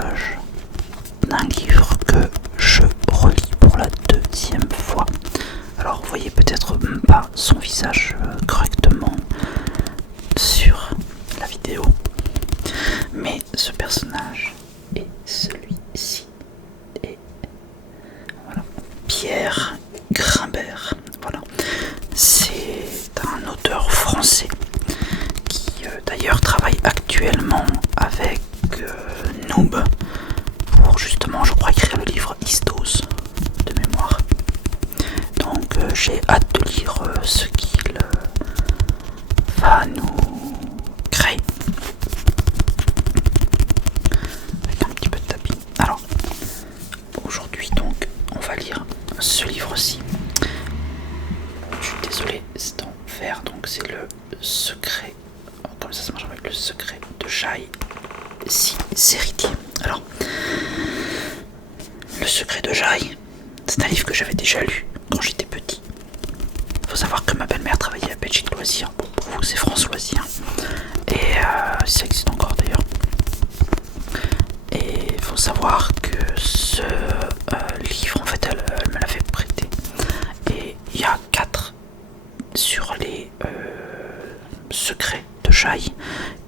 pages d'un livre que je relis pour la deuxième fois. Alors vous voyez peut-être pas son visage correctement sur la vidéo, mais ce personnage est celui-ci. Et voilà, Pierre Grimbert. Voilà, c'est un auteur français qui d'ailleurs travaille actuellement avec Noob pour justement, je crois, écrire le livre Istos de mémoire. Donc j'ai hâte de lire ce qu'il va nous créer. Avec un petit peu de tapis. Alors, aujourd'hui donc, on va lire ce livre-ci. Je suis désolé, c'est en vert, donc c'est le secret. Comme ça marche avec le secret de Jai Héritier. Alors, le secret de Jai, c'est un livre que j'avais déjà lu quand j'étais petit. Il faut savoir que ma belle-mère travaillait à Belgique Loisirs. Bon, pour vous, c'est France Loisirs. Et ça existe encore d'ailleurs. Et il faut savoir que ce livre, en fait, elle me l'avait prêté. Et il y a 4 sur les secrets de Jai,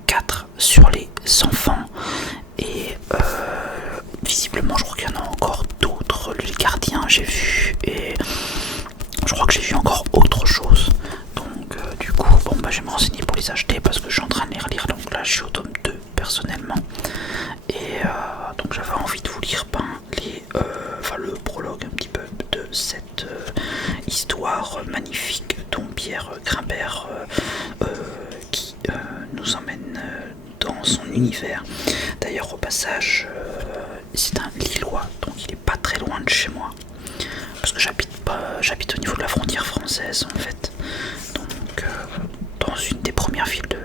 4 sur les enfants. Et visiblement, je crois qu'il y en a encore d'autres. Les gardiens, j'ai vu. Et je crois que j'ai vu encore autre chose. Donc du coup, bon bah je vais me renseigner pour les acheter parce que je suis en train de les relire. Donc là, je suis au tome 2 personnellement. Et donc j'avais envie de vous lire le prologue un petit peu de cette histoire magnifique dont Pierre Grimbert qui nous emmène dans son univers. D'ailleurs, au passage, c'est un Lillois, donc il est pas très loin de chez moi. Parce que j'habite au niveau de la frontière française en fait. Donc dans une des premières villes de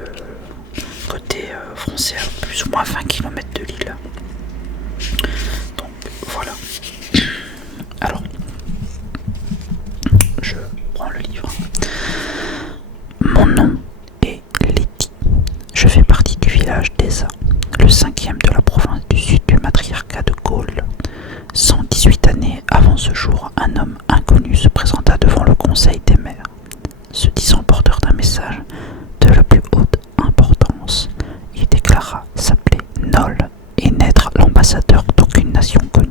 côté français, à plus ou moins 20 km de Lille. Donc voilà. Alors, je prends le livre. Mon nom est Letty. Je fais partie du village d'Eza, le 5e de la province du sud du matriarcat de Gaule. 118 années avant ce jour, un homme inconnu se présenta devant le conseil des maires, se disant porteur d'un message de la plus haute importance. Il déclara s'appeler Nol et n'être l'ambassadeur d'aucune nation connue.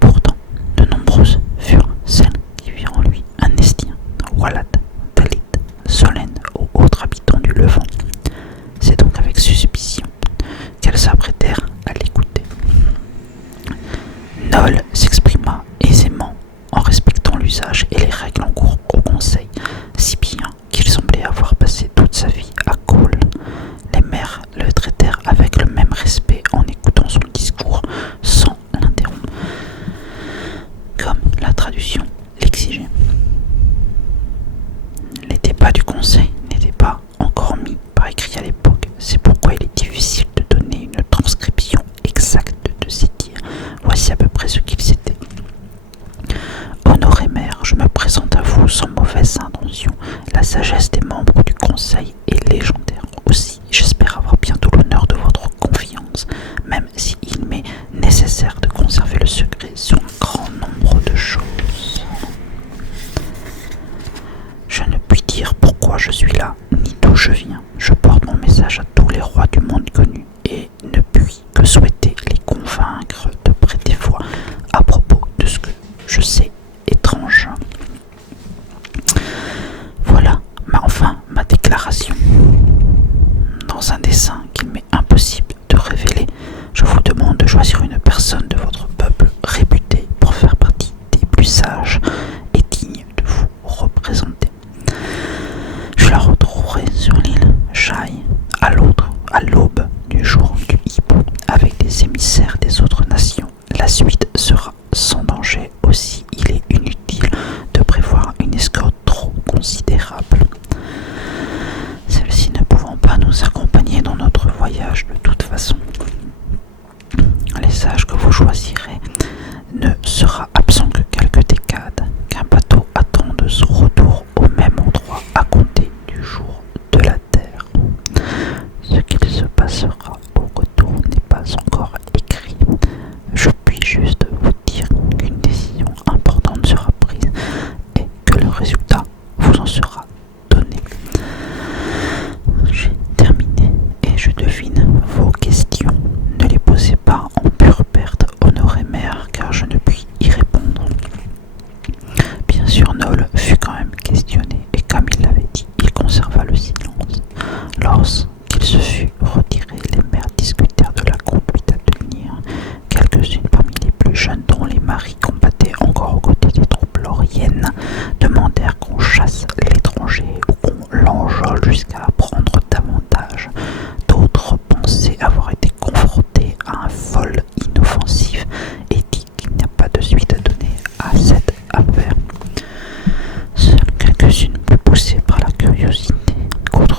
Pourtant, de nombreuses furent celles qui virent en lui un Estien, Walad, Dalit, Solène ou autres habitants du Levant. C'est donc avec suspicion qu'elles s'apprêtèrent à l'écouter. Nol s'exprima aisément en respectant l'usage et les règles en cours au conseil, si bien qu'il semblait avoir passé toute sa vie à Gaule. Les maires le traitèrent avec le même respect en écoutant son discours sans l'interrompre, comme la traduction l'exigeait. Les débats du conseil n'étaient pas encore mis par écrit à l'époque, c'est pourquoi il est difficile de donner une transcription exacte de ces dires. Voici à peu près ce qu'ils étaient. Honoré maire, je me présente à vous sans mauvaise intention. La sagesse des membres du conseil est légendaire. Aussi, j'espère avoir bientôt l'honneur de votre confiance, même si il m'est nécessaire de conserver le secret sur un grand nombre de choses. Je ne puis dire pourquoi je suis là, ni d'où je viens. Je porte mon message à tous les rois du monde connu et ne puis que souhaiter les convaincre de prêter foi à propos de ce que je sais étrange. Voilà, ma déclaration. Dans un dessein qu'il m'est impossible de révéler, je vous demande de choisir une personne de votre peuple réputée pour faire partie des plus sages et dignes de vous représenter. Je la retrouverai sur l'île Jai à l'aube du jour.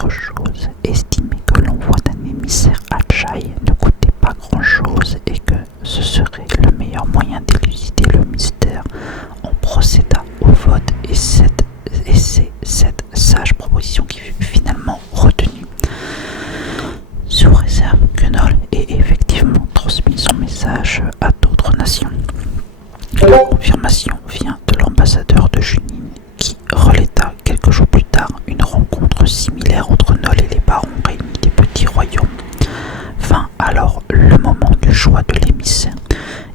Autre chose, estimer que l'envoi d'un émissaire à Jai ne coûtait pas grand-chose et que ce serait le meilleur moyen d'élucider le mystère, on procéda au vote et c'est cette sage proposition qui fut finalement retenue. Sous réserve que Noll ait effectivement transmis son message à d'autres nations. La confirmation vient de l'ambassadeur de Junin qui relaita quelques jours plus tard une rencontre similaire entre Noll et les barons réunis des petits royaumes. Vint alors le moment du choix de l'émissaire.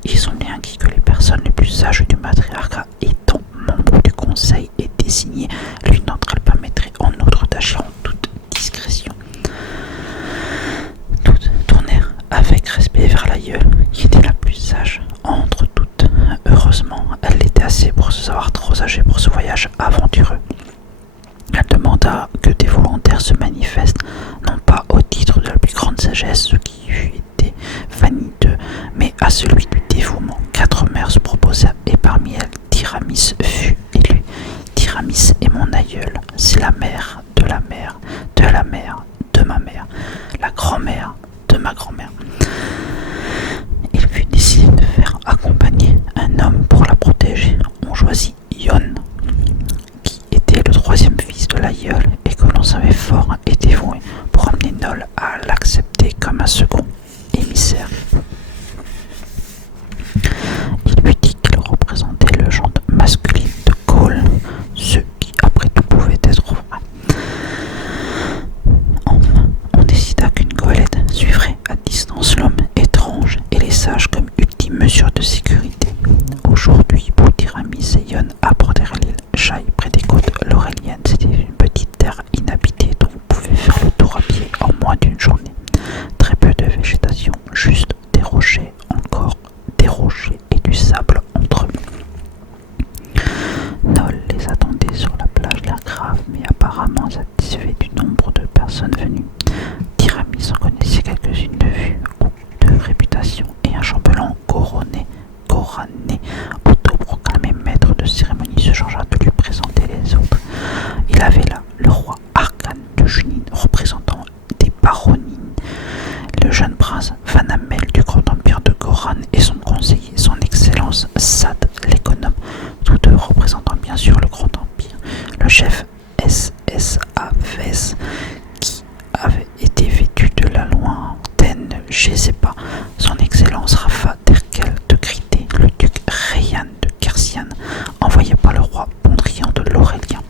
Il semblait ainsi que les personnes les plus sages du matriarcat étant membres du conseil et désignées, l'une d'entre elles permettrait en outre d'agir en toute discrétion. Toutes tournèrent avec respect vers l'aïeul, qui était la plus sage entre toutes. Heureusement, elle l'était assez pour se savoir trop âgée pour ce voyage aventureux. Elle demanda que des volontaires se manifestent, non pas au titre de la plus grande sagesse, ce qui eût été vaniteux, mais à celui du dévouement. 4 mères se proposèrent et parmi elles, Tiramis fut élue. Tiramis est mon aïeul, c'est la mère de la mère de la mère de ma mère, la grand-mère de ma grand-mère. Il fut décidé de faire accompagner un homme pour la protéger. On choisit Yon, qui était le 3e fils de l'aïeul et que l'on savait fort et dévoué, pour amener Noll à l'accepter comme un second émissaire. Il lui dit qu'il représentait le genre masculin de Cole, ce qui après tout pouvait être vrai. Enfin, on décida qu'une goélette suivrait à distance l'homme étrange et les sages comme ultime mesure de sécurité. Aujourd'hui, pour Tiramis et Yon abordèrent l'île Jai près des côtes lauréliennes. C'était une petite terre inhabitée dont vous pouvez faire le tour à pied en moins d'une journée. Très peu de végétation, juste des rochers, encore des rochers et du sable entre eux. Noll les attendait sur la plage, l'air grave, mais apparemment satisfait du nombre de personnes venues. Tiramis en connaissait quelques-unes de vue ou de réputation, et un chambellan couronné, autoproclamé maître de cérémonie, se chargea de lui présenter les autres. Il avait là le roi Arkan de Junin, représentant des baronines, le jeune prince Vanamel du grand empire de Goran et son conseiller, son excellence Sad l'économe, tous deux représentant bien sûr le grand empire, le chef SSAVS qui avait été vêtu de la lointaine Gézépa, son excellence Rafa d'Erkel de Grité, le duc Rayan de Kersian, envoyé par le roi Pondrian de l'Aurélien,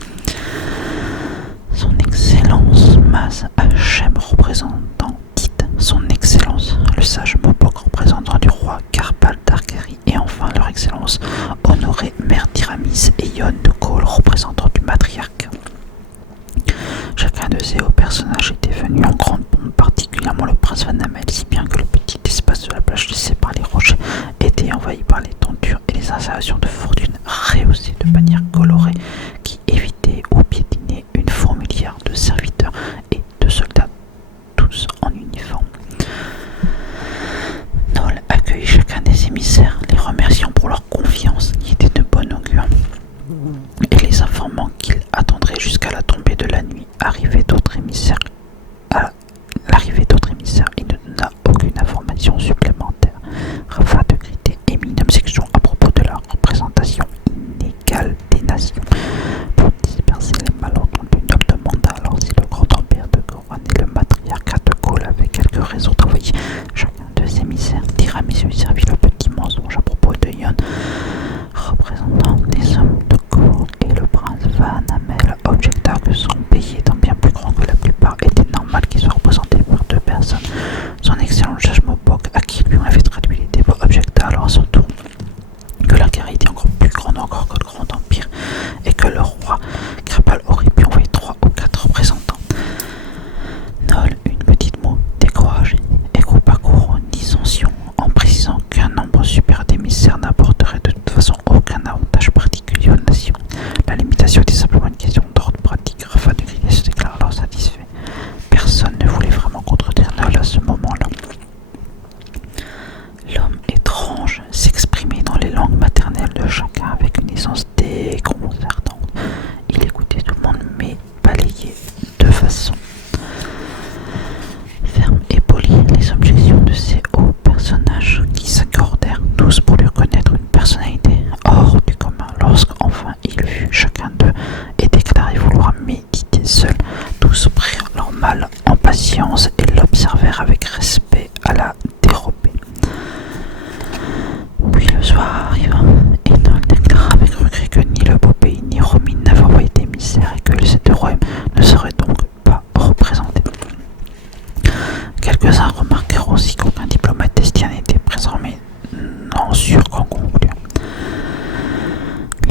son excellence Maz Hachem représentant Tite, son excellence le sage Mobok représentant du roi Garbal d'Arkari, et enfin leur excellence honorée mère Tiramis et Yon de Cole représentant du matriarcat. Chacun de ces hauts personnages était venu en grande pompe, particulièrement le prince Vanamel, si bien que le petit espace de la plage laissé par les rochers était envahi par les tentures et les installations de fortune rehaussées de bannières colorées qui évitaient ou piétinaient une fourmilière de serviteurs et de soldats, tous en uniforme. Noll accueillit chacun des émissaires, les remerciant pour leur confiance qui était de bon augure, et les informant qu'il attendrait jusqu'à la tombée de la nuit. L'arrivée d'autres émissaires, il ne donna aucune information supplémentaire. Rafa de Grité émit une objection à propos de la représentation mal en patience et l'observèrent avec respect à la dérobée. Puis le soir arriva, et Nol déclara avec regret que ni le beau pays ni Romine n'avaient envoyé d'émissaires et que ces deux royaumes ne seraient donc pas représentés. Quelques-uns remarquèrent aussi qu'aucun diplomate estia n'était présent, mais n'en surent qu'en conclure.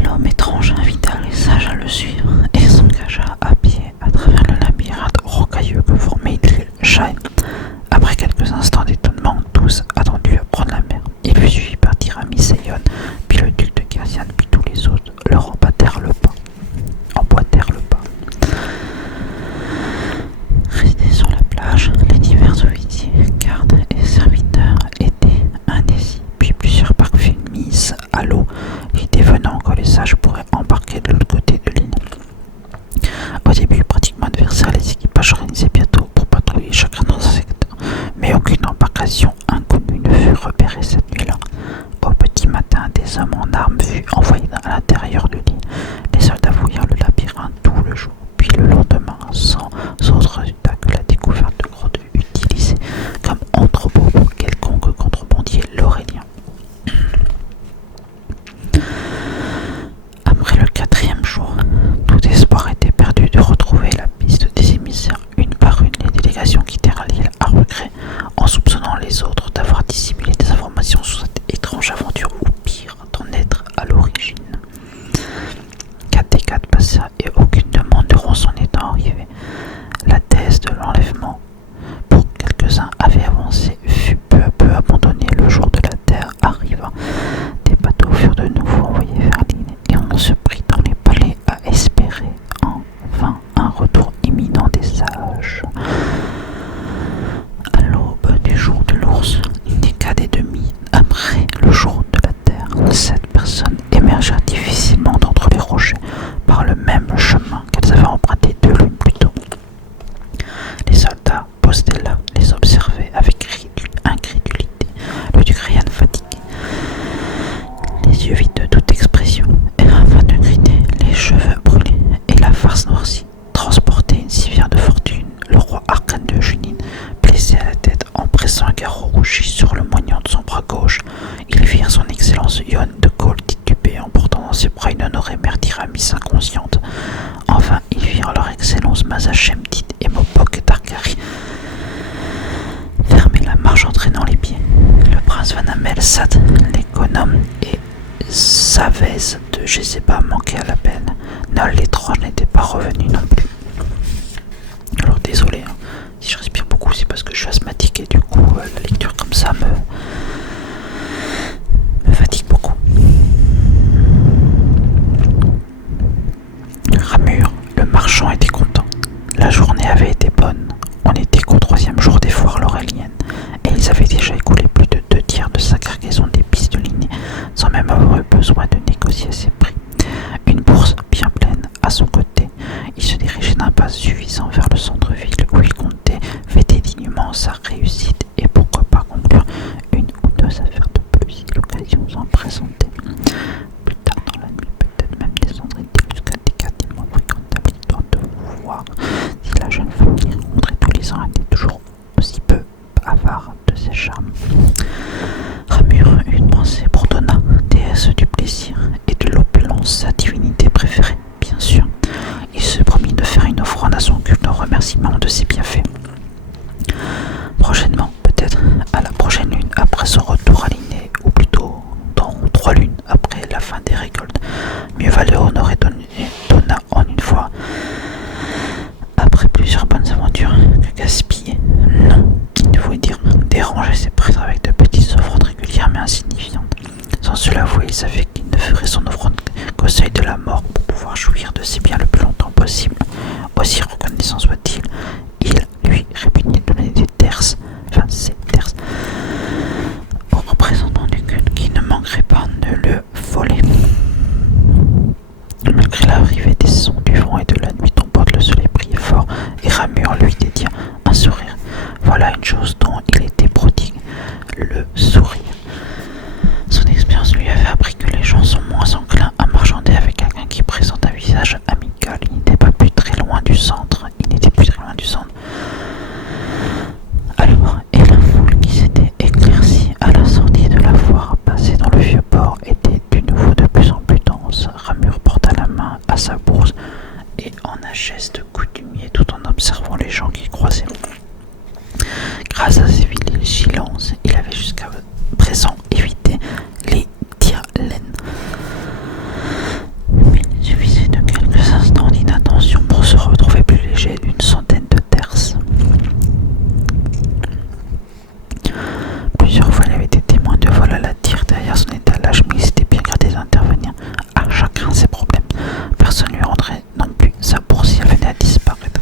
L'homme étrange invita les sages à le suivre et s'engagea à pied à travers le labyrinthe rocailleux que formait l'île Shai. Après quelques instants d'étonnement, tous attendus à prendre la mer. Il fut suivi par Tiramis et Yon, puis le duc de Kersian, puis tous les autres leur emboîtèrent le pas. Restés sur la plage, les divers officiers, gardes et serviteurs étaient indécis. Puis plusieurs barques furent mises à l'eau, l'idée venant que les sages pourraient embarquer de l'autre côté de l'île. Au début, pratiquement adversaires, les équipages réunisaient bientôt pour patrouiller chacun dans un secteur, mais aucune embarcation inconnue ne fut repérée cette nuit-là. Au petit matin, des hommes en armes furent envoyés à l'intérieur de l'île. Les soldats fouillèrent le labyrinthe tout le jour, puis le lendemain, sans autre résultat que la découverte de grottes utilisées comme entrepôt pour quelconque contrebandier laurélien. Après le 4e jour, tout espoir était perdu de retrouver la piste des émissaires. Une par une, les délégations quittèrent l'île à regret, en soupçonnant les autres d'avoir dissimulé des informations sur cette étrange aventure, ou pire, d'en être à l'origine. 4 décades passèrent et aucune demande de rançon n'étant arrivée. La thèse de l'enlèvement, pour quelques-uns avait avancé, fut peu à peu abandonnée. Le jour de la terre arriva. Des bateaux furent de nouveau envoyés vers l'île et on se prit dans les palais à espérer en vain un retour imminent des sages. À l'aube du jour de l'ours, une décade et demie après le jour de la terre, 7 personnes émergèrent difficilement d'entre les rochers par le même chemin qu'elles avaient emprunté 2 lunes plus tôt. Les soldats postés là les observaient avec incrédulité. Le duc Ryan fatigué, les yeux vides de toute expression, et afin de griner, les cheveux brûlés et la farce noircie, transportait une civière de fortune. Le roi Arcane de Junine, blessé à la tête en pressant un garrot rougi sur le moignon de son bras gauche, ils virent son excellence Yon de Gaulle tituber en portant dans ses bras une honorée mère Tiramis inconsciente. Enfin, ils virent leur excellence Mazachem Dit et Mopok Tarkari fermer la marche entraînant les pieds. Le prince Vanamel Sad, l'économe et Savez de Gézéba manquaient à l'appel. Nol l'étrange n'était pas revenu non plus. Alors désolé, hein, si je respire beaucoup c'est parce que je suis asthmatique et du coup la lecture comme ça me fatigue beaucoup. Ramur, le marchand, était content. La journée avait été bonne. On était qu'au 3e jour des foires lauréliennes et ils avaient déjà écoulé plus de 2 tiers de sa cargaison d'épices de Lignée sans même avoir eu besoin de négocier ses prix. Une bourse bien pleine à son côté, il se dirigeait d'un pas suffisant vers le centre-ville où il comptait fêter dignement sa réussite et pourquoi pas conclure une ou 2 affaires de plus si l'occasion s'en présentait. Plus tard dans la nuit, peut-être même descendrait-il jusqu'à des quartiers moins fréquentables histoire de voir si la jeune femme qu'il rencontrait tous les ans était toujours aussi peu avare de ses charmes. Ramur eut une pensée pour Donna, déesse du plaisir et de l'opulence, sa divinité préférée, bien sûr. Il se promit de faire une offrande à son culte en remerciement de ses bienfaits. Prochainement, peut-être à la prochaine lune, après son retour à Lignée, ou plutôt dans 3 lunes après la fin des récoltes, mieux valait honorer Donna en une fois, après plusieurs bonnes aventures, que gaspiller. Non, il faut dire déranger ses prêtres avec de petites offrandes régulières mais insignifiantes. Sans se l'avouer, il savait qu'il ne ferait son offrande qu'au seuil de la mort pour pouvoir jouir de ses biens le plus longtemps possible. Aussi reconnaissant soit-il, il lui répugnait de donner des terces, enfin ses terces, aux représentants du culte qui ne manquerait pas de le voler. Malgré l'arrivée des saisons du vent et de la nuit tombante, le soleil brillait fort et Ramur lui dédia un sourire. Voilà une chose dont il était prodigue, le sourire. Son expérience lui avait appris que les gens sont moins enclins à marchander avec quelqu'un qui présente un visage amical. Il n'était plus très loin du centre. Grâce à ses vigilances, il avait jusqu'à présent évité les tire-laines. Mais il suffisait de quelques instants d'inattention pour se retrouver plus léger d'une centaine de terces. Plusieurs fois, il avait été témoin de vol à la tire derrière son étalage, mais il s'était bien gardé d'intervenir. À chacun ses problèmes. Personne ne lui rendrait non plus sa bourse si elle venait à disparaître.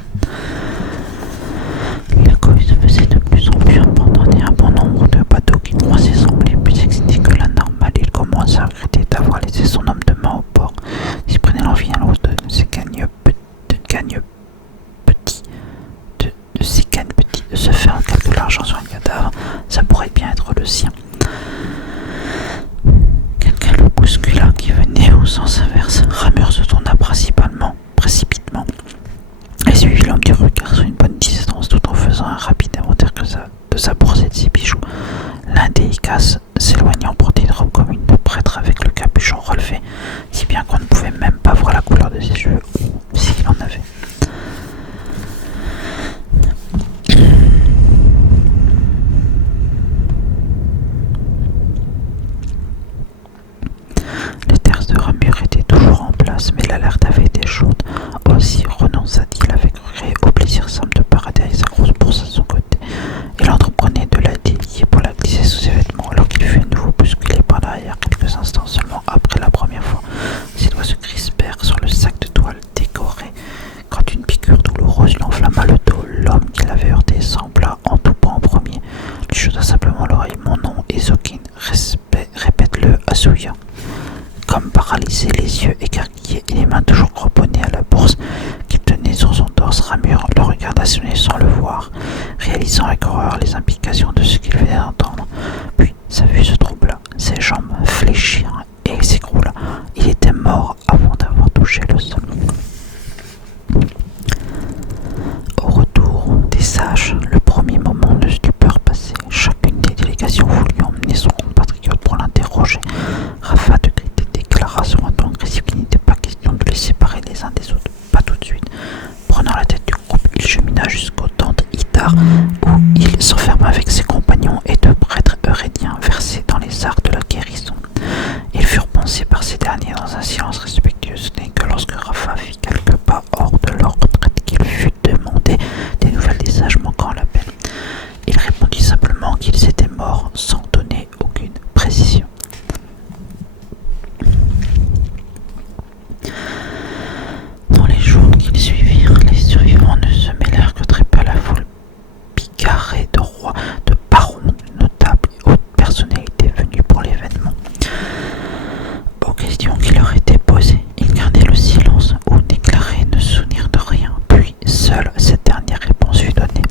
La cohue se faisait de plus en plus importante et un bon nombre de bateaux qui croisaient semblaient plus excités que la normale. Il commençait à regretter d'avoir laissé son homme de main au port. S'il prenait l'envie à l'autre de ses gagnes petits, de se faire quelque de l'argent sur un cadavre, ça pourrait bien être le sien. Quelqu'un le bouscula qui venait au sens inverse. Ramure se tourna précipitamment et suivit l'homme du regard sur une bonne distance tout en faisant un rapide inventaire de sa bourse et de ses bijoux. L'un des Icas s'éloignant portait une robe commune de prêtre avec le capuchon relevé, si bien qu'on ne pouvait même pas voir la couleur de ses cheveux, ou s'il en avait. Les terres de Ramure étaient toujours en place, mais l'alerte avait été chaude. Aussi renonça-t-il avec regret au plaisir simple de parader avec sa grosse bourse à son côté. Il entreprenait de la délier pour la glisser sous ses vêtements, alors qu'il fut à nouveau bousculé par derrière quelques instants seulement après la première fois. Ses doigts se crispèrent sur le sac de toile décoré. Quand une piqûre douloureuse lui enflamma le dos, l'homme qui l'avait heurté sembla en tout point en premier. Il chuta simplement l'oreille. « Mon nom est Zokin. Répète-le à Souya. » Comme paralysé, les yeux écarquillés et les mains toujours cramponnées à la bourse qu'il tenait sur son torse, Ramure le regarda sonner sans le voir, réalisant avec horreur les implications de ce qu'il venait d'entendre. Puis sa vue se troubla, ses jambes fléchirent et il s'écroula. Il était mort avant d'avoir touché le sol. Au retour des sages, le premier moment de stupeur passé, chacune des délégations voulut emmener son compatriote pour l'interroger. Rafa de Grité déclara sur un ton agressif qu'il n'était pas question de les séparer les uns des autres, pas tout de suite. Prenant la tête du groupe, il chemina jusqu'au tente Itar, où il s'enferma avec ses compagnons et deux prêtres eurédiens versés dans les arts de la guérison. Ils furent pensés par ces derniers dans un silence respectueux. Ce n'est que lorsque Rafa fit quelques pas hors de leur retraite qu'il fut demandé des nouvelles des sages manquant à l'appel. Il répondit simplement qu'ils étaient morts sans donner aucune précision. Dans les jours qui suivirent, les survivants ne se mêlèrent que très peu à la foule bigarrée de rois, de barons, de notables et autres personnalités venues pour l'événement. Aux questions qui leur étaient posées, ils gardaient le silence ou déclaraient ne se souvenir de rien. Puis, seule cette dernière réponse fut donnée.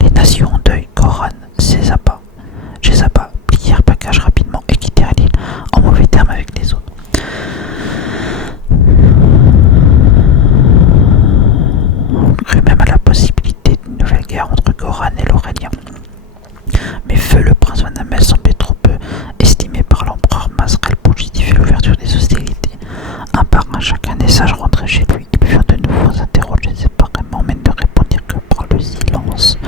Les nations en deuil, Goran, Jezaba, plièrent bagage rapidement et quittèrent l'île en mauvais termes avec les autres. On crut même à la possibilité d'une nouvelle guerre entre Goran et l'Aurélien. Mais Feu, le prince Van Amel, semblait trop peu estimé par l'empereur Masrel pour justifier l'ouverture des hostilités. Un par un, chacun des sages rentrait chez lui. Ils furent de nouveau interrogés séparément, mais ne répondirent que par le silence.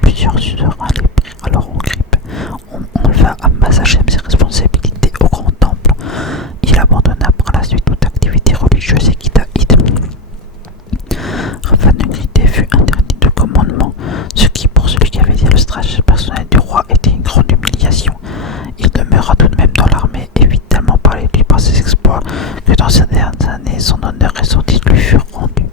Plusieurs suzerains les prirent alors en grippe. On enleva à Mazachem ses responsabilités au grand temple. Il abandonna par la suite toute activité religieuse et quitta Id. Rafa de Grité fut interdit de commandement, ce qui, pour celui qui avait été le stratège personnel du roi, était une grande humiliation. Il demeura tout de même dans l'armée et vit tellement parler de lui par ses exploits que dans ces dernières années, son honneur et son titre lui furent rendus.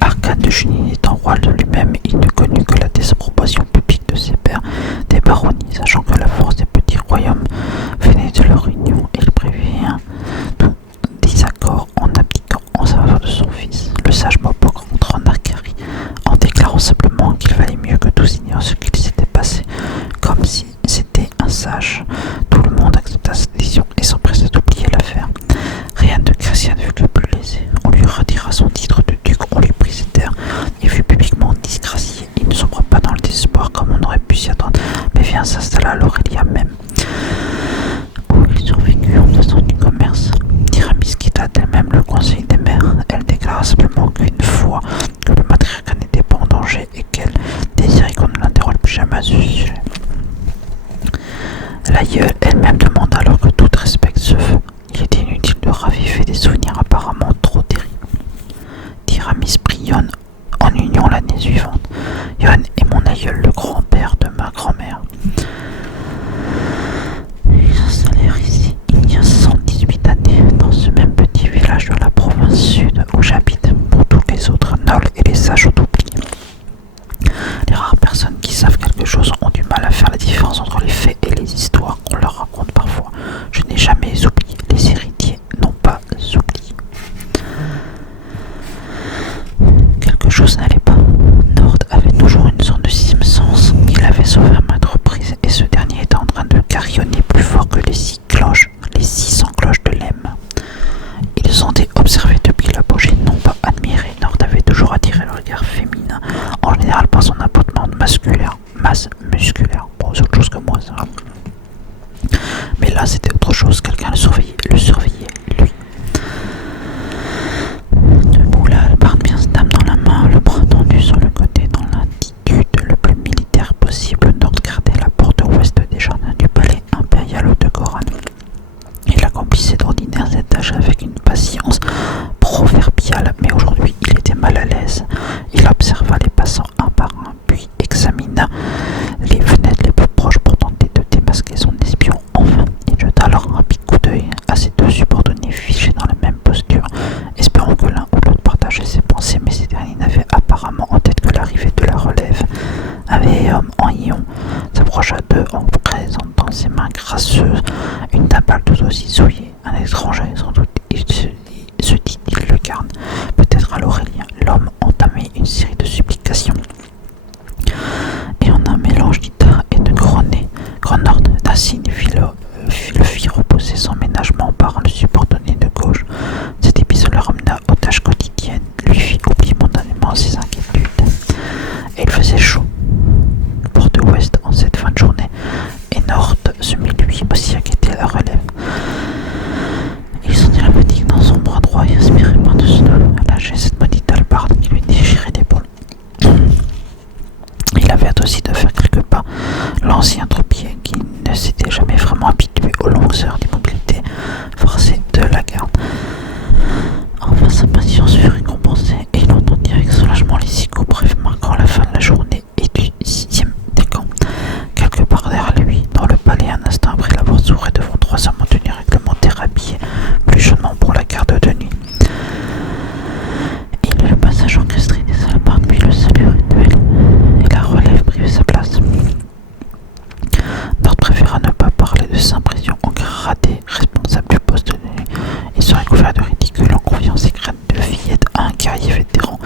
Arcane de Junin étant roi de lui-même, il ne connut que la désapprobation publique de ses pairs, des baronnies, sachant que la force des petits royaumes venait de leur union, et il prévit tout désaccord en abdiquant en faveur de son fils. Le sage Mopok rentra en Arcarie en déclarant simplement qu'il valait mieux que tous ignorent ce qu'il s'était passé, comme si c'était un sage. Tout le monde accepta cette décision et s'empressa d'oublier l'affaire. Rien de Chrétien ne fut le plus lésé. On lui retira son titre de duc, on lui prit ses terres et fut publiquement disgracié. Il ne sombra pas dans le désespoir comme on L'aïeule elle-même demanda alors que toute respecte ce feu. Il était inutile de raviver des souvenirs apparemment trop terribles. Tiramis prit Yon en union l'année suivante. Yon est mon aïeul, le grand-père de ma grand-mère. Ils s'installèrent ici il y a 118 années, dans ce même petit village de la province sud où j'habite. Pour tous les autres, Nol et les sages ont oublié. Les rares personnes qui savent quelque chose ont du mal à faire la différence entre les faits et les histoires qu'on leur raconte parfois. Je n'ai jamais oublié, les héritiers n'ont pas oublié. Quelque chose n'allait pas. Nord avait toujours une sorte de sixième sens qu'il avait sauvé à maintes reprises, et ce dernier était en train de carillonner plus fort que les 600 cloches de Lem. Ils sentait observé depuis l'apogée, non pas admiré. Nord avait toujours attiré le regard féminin, en général par son apportement masse musculaire. Bon, c'est autre chose que moi, ça. Mais là, c'était autre chose. Quelqu'un le surveillait, lui. Debout là, elle part bien Stam dans la main, le bras tendu sur le côté, dans l'attitude le plus militaire possible. Nord gardait la porte ouest des jardins du palais impérial de Goran. Il accomplissait d'ordinaire cette tâche avec une patience proverbiale, mais aujourd'hui il était mal à l'aise. Il observa les passants un par un, puis examina les fenêtres les plus proches pour tenter de démasquer son espion. Enfin, il jeta alors un rapide coup d'œil à ses deux subordonnés figés dans la même posture, espérant que l'un ou l'autre partageait ses pensées, mais ces derniers n'avaient apparemment en tête que l'arrivée de la relève. Un vieil homme en ion s'approcha d'eux en présentant dans ses mains grasseuses une tabale tout aussi souillée. Un étranger, sans doute, se dit-il le garde, peut-être à l'Aurélien. L'homme entamait une série de supplications, et en un mélange d'Ita et de Grenord, Dacigne le fit reposer sans ménagement par le subordonné de gauche. Cet épisode le ramena aux tâches quotidiennes, lui fit oublier momentanément ses inquiétudes. Et il faisait chaud. Porte ouest en cette fin de journée, et Nord se mit lui aussi à quitter la relève. Il sentit la fatigue dans son bras droit et aspirait par-dessus nous. Lâcher cette maudite albarde qui lui déchirait l'épaule. Il avait aussi de faire quelques pas. L'ancien troupier, qui ne s'était jamais vraiment habitué aux longues heures d'immobilité forcée de la garde. Enfin, sa patience fut récompensée, et il entendit avec soulagement les 6 coups brefs marquant la fin de la journée et du 6e décan. Quelque part derrière lui, dans le palais, un instant après l'avoir souré devant 3 hommes en tenue réglementaire habillés plus chaudement pour la garde de nuit. Il eut le passage orchestré des albardes, puis le salut rituel, et la relève prit sa place. Nord préféra ne pas parler de sa impression au gradé responsable du poste de nuit. Il serait couvert de ridicule en confiant ses craintes de fillette à un guerrier vétéran,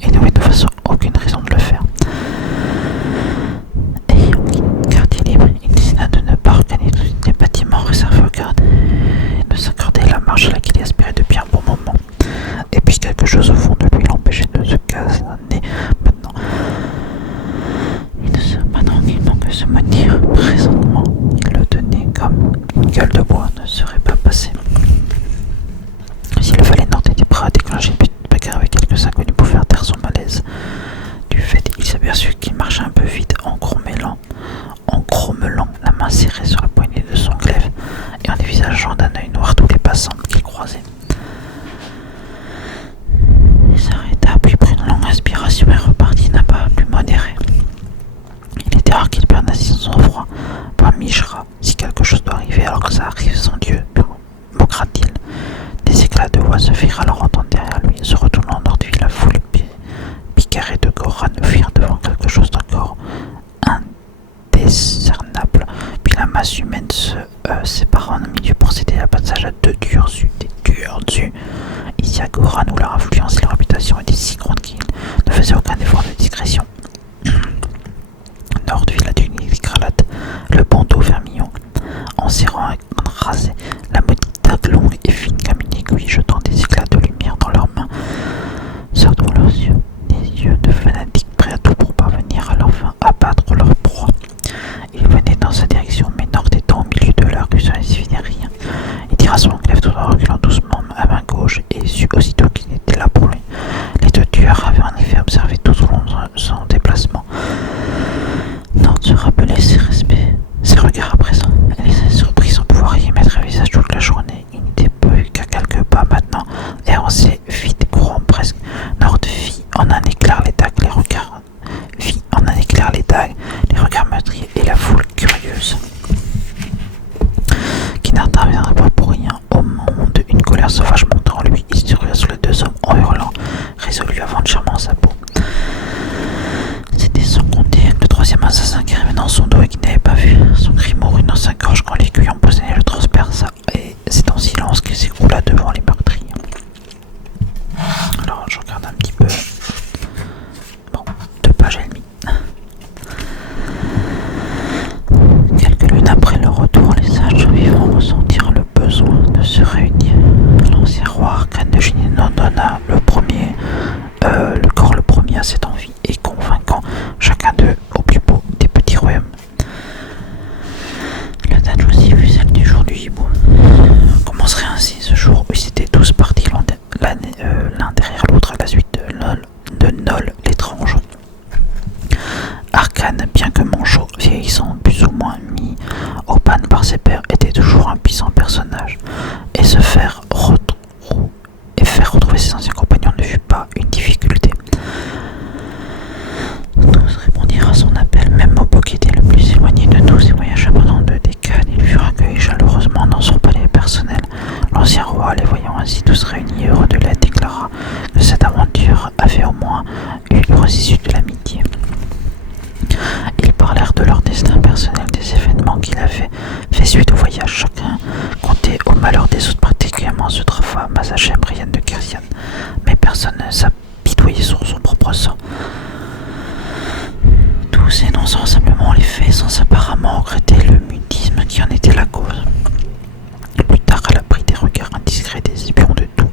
et n'avait de toute façon aucune raison de le faire. Ayant quartier libre, il décida de ne pas regagner tous les bâtiments réservés aux gardes, et de s'accorder la marche à laquelle il aspirait depuis un bon moment. Et puis quelque chose au fond de lui l'empêchait de se caser maintenant. Il ne serait pas tranquillement que se mentir. Présentement, il le tenait comme une gueule de bois ne serait pas passée. Si le valet Nord était prêt à déclencher une petite bagarre avec quelques inconnus pour faire taire son malaise, du fait, il s'aperçut qu'il marchait un peu vite en grommelant, la main serrée sur la poignée de son glaive et en dévisageant d'un œil noir tous les passants qu'il croisait. Il s'arrêta, puis prit une longue inspiration et repartit d'un pas plus modéré. Il était rare qu'il perde ainsi son sang-froid. Point Mishra, si quelque chose doit arriver alors que ça arrive, son Dieu, murmura-t-il. Des éclats de voix se firent alors entendre derrière lui. Se retournant, Nord vit la foule picarée de Goran fuir devant quelque chose d'encore indiscernable. Puis la masse humaine se sépara en un milieu pour céder le passage à des durs yeux. Ici à Goran, où leur influence et leur réputation étaient si grandes qu'ils ne faisaient aucun effort de discrétion. Nord vit la tunique écarlate, le bandeau vermillon, en serrant un rasé, la maudite dague longue et fine comme une aiguille, jetant des éclats de lumière dans leurs mains, sortant leurs yeux, des yeux de feu en un éclair les dagues, les regards. Vit en un éclair les dagues, les regards meurtriers et la foule curieuse. Qui n'interviendrait pas pour rien au monde. Une colère sauvage montant en lui, il se dirigea sur les deux hommes en hurlant, résolu à vendre chèrement sa peau. C'était sans compter le troisième assassin qui arrivait dans son dos et qui n'avait pas vu son cri mourut dans sa gorge quand l'aiguille empoisonnée le transperça, et c'est en silence qu'il s'écroula devant les meurtriers. Alors je regarde un petit peu. Bon, 2 pages et demie. Quelques lunes après leur retour, les sages survivants ressentirent le besoin de se réunir. L'ancien roi Arcane de Géninon donna le corps le premier à cette envie et convainquant chacun d'eux au plus beau des petits royaumes. La date aussi fut celle du jour du hibou. Commencerait ainsi ce jour où ils étaient tous partis l'un derrière l'autre à la suite de Nol l'étrange. Arcane, bien que manchot, vieillissant, plus ou moins mis au panne par ses pairs, était toujours un puissant personnage, et faire retrouver ses anciens compagnons ne fut pas une difficulté. Tous répondirent à son appel, même Mopo qui était le plus éloigné de tous et voyagea pendant 2 décades. Il fut accueilli chaleureusement dans son palais personnel. L'ancien roi, les voyant ainsi tous réunis heureux de l'aide, déclara que cette aventure avait au moins eu l'heureuse issue de l'amitié. Ils parlèrent de leur destin personnel, des événements qu'il avait fait suite au voyage. Chacun comptait au malheur des autres, particulièrement ceux de Rafa, Mazachem, Brienne de Kersian. Mais personne ne s'apitoyait sur son propre sang. Tous énonçant simplement les faits sans apparemment regretter le mutisme qui en était la cause. Plus tard, à l'abri des regards indiscrets des espions de tout,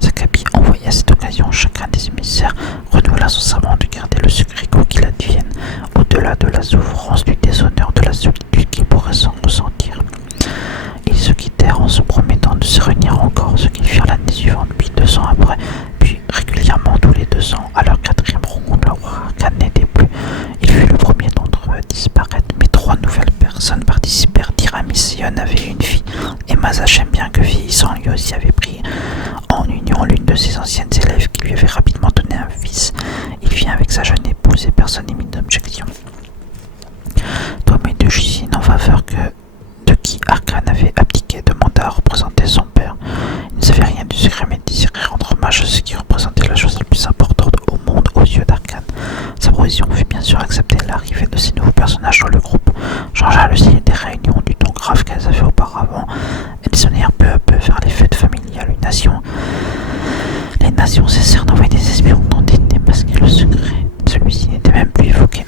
Zakabi envoya à cette occasion chacun des émissaires renouvela son serment de garder le secret quoi qu'il advienne, au-delà de la souffrance, du déshonneur, de la solitude qu'ils pourraient s'en ressentir. Ils se quittèrent en se promettant de se réunir encore, ce qu'ils firent l'année suivante, puis 2 ans après, puis régulièrement tous les 2 ans. À leur 4e rencontre, le roi Arcane n'était plus. Il fut le premier d'entre eux à disparaître, mais 3 nouvelles personnes participèrent. Tiramision avait une fille, et Mazachem, bien que vieillissant, lui aussi avait pris en union l'une de ses anciennes élèves qui lui avait rapidement donné un fils. Il vient avec sa jeune épouse et personne n'émit d'objection. Tomé de Jusine en faveur de qui Arcane avait abdiqué, demanda à représenter son père. Il ne savait rien du secret mais désirait rendre hommage à ce qui représentait la chose la plus importante au monde aux yeux d'Arcane. Sa proposition fut bien sûr acceptée. L'arrivée de ces nouveaux personnages dans le groupe changea le style des réunions du ton grave qu'elles avaient auparavant. Elles sonnèrent peu à peu vers les fêtes familiales. Les nations cessèrent d'envoyer des espions dont ils démasquaient le secret. Celui-ci n'était même plus évoqué.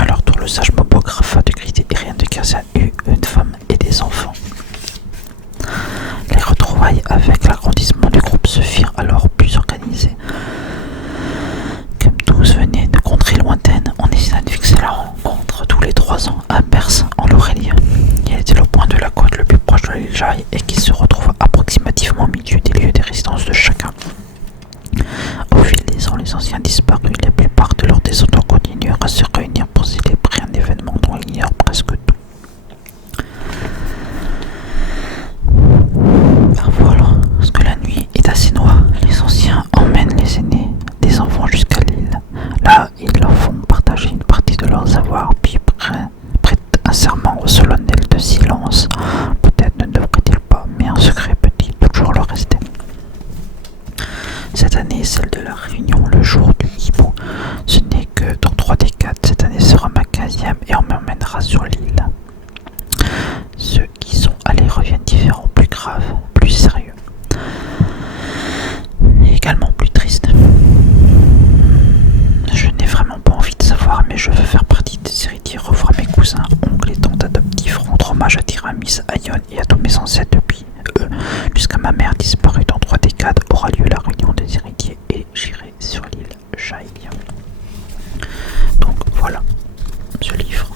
À leur tour, le sage Mopo Grafa de Gridé et Rien de Kersian eut une femme et des enfants. Les retrouvailles avec l'agrandissement du groupe se firent alors plus organisées. Comme tous venaient de contrées lointaines, on décida de fixer la rencontre tous les 3 ans à Perse, en Aurélie. Il était le point de la côte le plus proche de l'île Jai et qui se retrouva approximativement au milieu des lieux des résidences de chacun. Au fil des ans, les anciens disparus, la plupart de leurs descendants continuèrent à se réunir pour célébrer un événement dont ils ignorent presque tout. Parfois, lorsque la nuit est assez noire, les anciens emmènent les aînés des enfants jusqu'à l'île. Là, ils leur font partager une partie de leurs avoirs, puis prêtent un serment solennel de silence. Peut-être ne devrait-il pas, mais un secret petit peut toujours leur rester. Cette année est celle de la réunion, le jour du hibou. Ce n'est que dans 3 décades. Cette année sera ma 15e et on m'emmènera sur l'île. Ceux qui sont allés reviennent différents, plus graves, plus sérieux. Et également plus tristes. Je n'ai vraiment pas envie de savoir, mais je veux faire partie des héritiers, revoir mes cousins, oncles et tantes adoptifs, rendre hommage à Tiramis, à Ion et à tous mes ancêtres depuis eux, jusqu'à ma mère disparue dans 3 décades, aura lieu la réunion des héritiers et j'irai sur l'île Jai. Donc voilà, ce livre.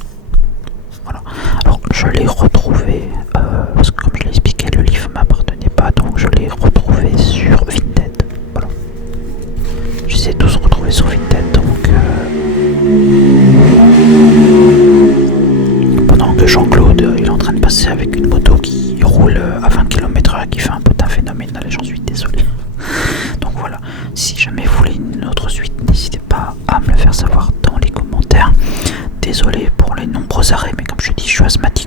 Voilà. Alors je l'ai retrouvé, parce que comme je l'ai expliqué, le livre ne m'appartenait pas, donc je l'ai retrouvé sur Vinted. Voilà. J'essaie de tous retrouver sur Vinted, donc pendant que Jean-Claude il est en train de passer avec une moto qui roule à 20 km/h, qui fait un potin phénoménal, et j'en suis désolé. Donc voilà, si jamais vous autre suite, n'hésitez pas à me le faire savoir dans les commentaires. Désolé pour les nombreux arrêts, mais comme je dis, je suis asthmatique.